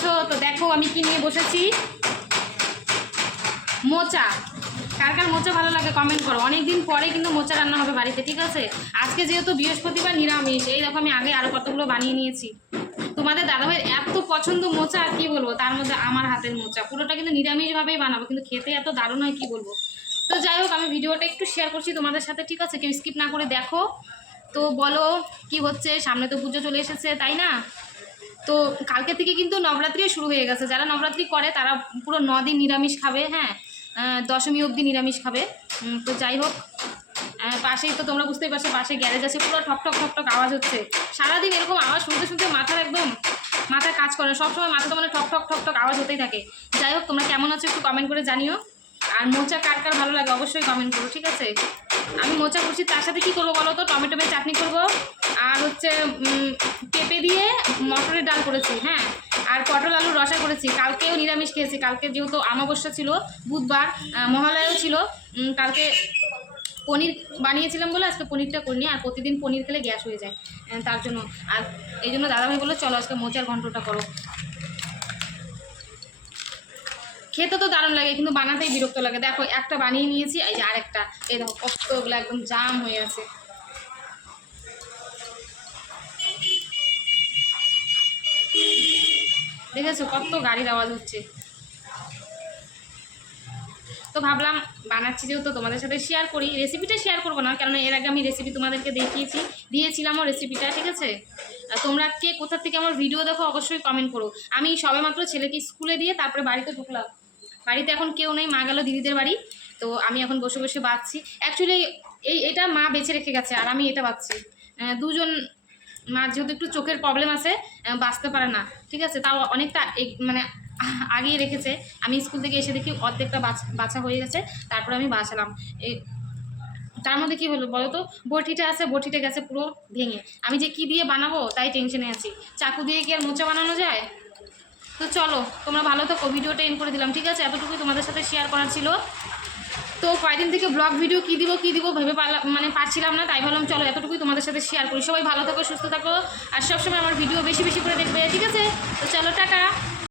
আছো তো দেখো আমি কি নিয়ে বসেছি। মোচা। কার কার মোচা ভালো লাগে কমেন্ট করো। অনেক দিন পরে কিন্তু মোচা রান্না হবে বাড়িতে, ঠিক আছে? আজকে যেহেতু বৃহস্পতিবার নিরামিষ, এই দেখো আমি আগে আরও কতগুলো বানিয়ে নিয়েছি। তোমাদের দাদাভাইয়ের এত পছন্দ মোচা, আর কি বলব? তার মধ্যে আমার হাতের মোচা। পুরোটা কিন্তু নিরামিষভাবেই বানাবো, কিন্তু খেতে এত দারুণ হয়, কি বলব? তো যাই হোক, আমি ভিডিওটা একটু শেয়ার করছি তোমাদের সাথে, ঠিক আছে? কেউ স্কিপ না করে দেখো। তো বলো, কি হচ্ছে? সামনে তো পুজো চলে এসেছে, তাই না? তো কালকে থেকে কিন্তু নবরাত্রি শুরু হয়ে গেছে। যারা নবরাত্রি করে, তারা পুরো দিন নিরামিষ খাবে হ্যাঁ? দশমী অবধি নিরামিষ খাবে। তো যাই হোক পাশেই তো তোমরা বুঝতেই পারছ, পাশে গ্যারেজ আছে, পুরো ঠক ঠক ঠক আওয়াজ হচ্ছে। সারাদিন এরকম আওয়াজ শুনতে শুনতে মাথার একদম মাথা কাজ করে। সবসময় মাথা তো মানে ঠক ঠক ঠক ঠক আওয়াজ হতেই থাকে। যাই হোক, তোমরা কেমন আছো একটু কমেন্ট করে জানিও। আর মোচা কার কার ভালো লাগে অবশ্যই কমেন্ট করো, ঠিক আছে? আমি মোচা করছি, তার সাথে কী করব বলো তো? টমেটো চাটনি করব। আর হচ্ছে পেঁপে দিয়ে মটরের ডাল করেছি হ্যাঁ? আর পটল আলুর রসা করেছি। কালকেও নিরামিষ খেয়েছি, কালকে যেহেতু আমাবস্যা ছিল, বুধবার মহালয়াও ছিল কালকে পনির বানিয়েছিলাম বলে আজকে পনিরটা করিনি, আর প্রতিদিন পনির খেলে গ্যাস হয়ে যায় তার জন্য। আর এই জন্য দাদাভাই বলল, চলো আজকে মোচার ঘন্টটা করো। খেতে তো দারুণ লাগে, কিন্তু বানাতেই বিরক্ত লাগে। দেখো, একটা বানিয়ে নিয়েছি, এই যে আরেকটা। এই দেখো, কতগুলো একদম জাম হয়ে আছে। দেখেছ, কত গাড়ির আওয়াজ হচ্ছে। তো ভাবলাম, বানাচ্ছি যেহেতু, তোমাদের সাথে শেয়ার করি। রেসিপিটা শেয়ার করব না কারণ এর আগে আমি রেসিপি তোমাদেরকে দেখিয়েছি দিয়েছিলামও রেসিপিটা ঠিক আছে? তোমরা কে কোথা থেকে আমার ভিডিও দেখো, অবশ্যই কমেন্ট করো। আমি সবেমাত্র ছেলেকে স্কুলে দিয়ে তারপরে বাড়িতে ঢুকলাম। বাড়িতে এখন কেউ নেই, মা গেল দিদিদের বাড়ি, তো আমি এখন বসে বসে বাঁচছি। অ্যাকচুয়ালি এই এটা মা বেঁচে রেখে গেছে আর আমি এটা বাঁচছি। দুজন মার যেহেতু একটু চোখের প্রবলেম আছে বাঁচতে পারে না। ঠিক আছে? তাও অনেকটা মানে আগিয়ে রেখেছে। আমি স্কুল থেকে এসে দেখি অর্ধেকটা বাছ- হয়ে গেছে, তারপরে আমি বাঁচালাম। তার মধ্যে কি হলো বলো তো বটিটা আছে, বটিটা গেছে পুরো ভেঙে। আমি যে কি দিয়ে বানাবো, তাই টেনশনে আছি। চাকু দিয়ে কি আর মোচা বানানো যায়? তো চলো, তোমরা ভালো তো ভিডিওটা এন করে দিলাম, ঠিক আছে? এতটুকুই তোমাদের সাথে শেয়ার করা ছিল। তো কয়েকদিন থেকে ব্লগ ভিডিও কী দিব কী দিব ভেবে পারলাম মানে পারছিলাম না, তাই ভাবলাম চলো, এতটুকুই তোমাদের সাথে শেয়ার করি। সবাই ভালো থাকো, সুস্থ থাকো, আর সবসময় আমার ভিডিও বেশি বেশি করে দেখবে, ঠিক আছে? তো চলো, টাটা!